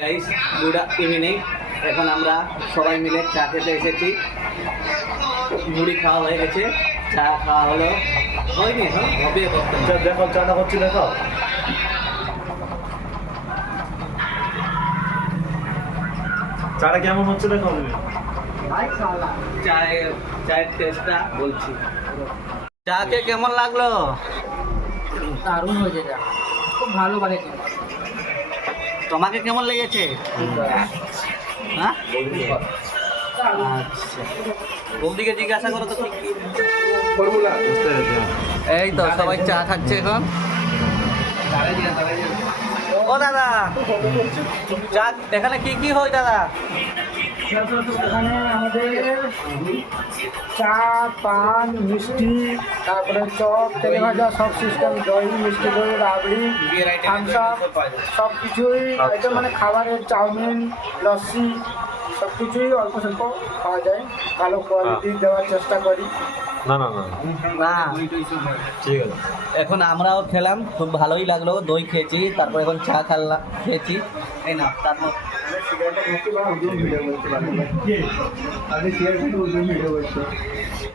Guys good evening. এখন আমরা সবাই মিলে চা খেতে এসেছি। মুড়ি খাওয়া হয়ে গেছে, চা খাওয়া হলো হয়নি, এখন হবে। দেখো চাটা হচ্ছে, দেখো চাটা কেমন হচ্ছে, দেখো চায়ের টেস্টটা বলছি। চাকে কেমন লাগলো? দারুণ হয়েছে যা, খুব ভালো বানিয়েছে। তোমাকে কেমন লেগেছে? হ্যাঁ, আচ্ছা, বৌদিকে জিজ্ঞাসা করো তো। এই তো সবাই চা খাচ্ছে এখন। ও দাদা, চা এখানে কি কি হয় দাদা? এখানে আমাদের চা, পান, মিষ্টি, তারপরে চপ, তেলে ভাজা সব সিস্টেম, দই, মিষ্টি দই, রাবড়ি, থামস আপ, সব কিছুই আইটেম, মানে খাবারের চাউমিন, লস্যি সব কিছুই অল্প স্বল্প খাওয়া যায়। ভালো কোয়ালিটি দেওয়ার চেষ্টা করি। না না না না, ঠিক আছে। এখন আমরাও খেলাম, খুব ভালোই লাগলো। দই খেয়েছি, তারপর এখন চা খেয়েছি। এই না, তারপর